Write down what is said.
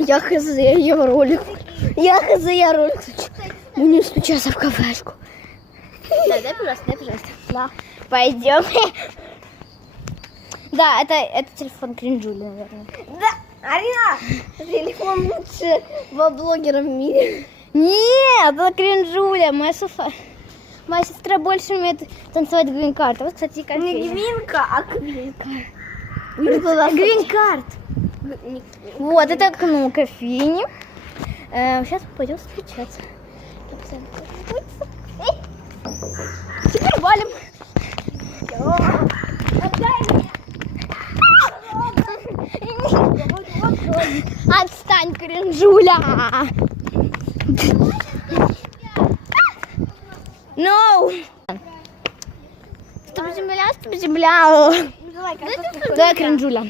Я хз, я ролик. Я ролик. Мне стучаться в кафешку. Да, дай, пожалуйста. Да. Пойдем. Да, это телефон Кринжули, наверное. Да, Арина! Телефон лучшего блогера в мире. Нет, это Кринжуля. Моя сестра больше умеет танцевать грин-карт. Вот, кстати, кофейня. Не гвинка, а квинка. Грин-карт. Вот, это окно кофейни. Сейчас пойдем встречаться. Теперь валим. Отстань, Кринжуля. No. Стоп, земля. Давай, Давай, Кринжуля.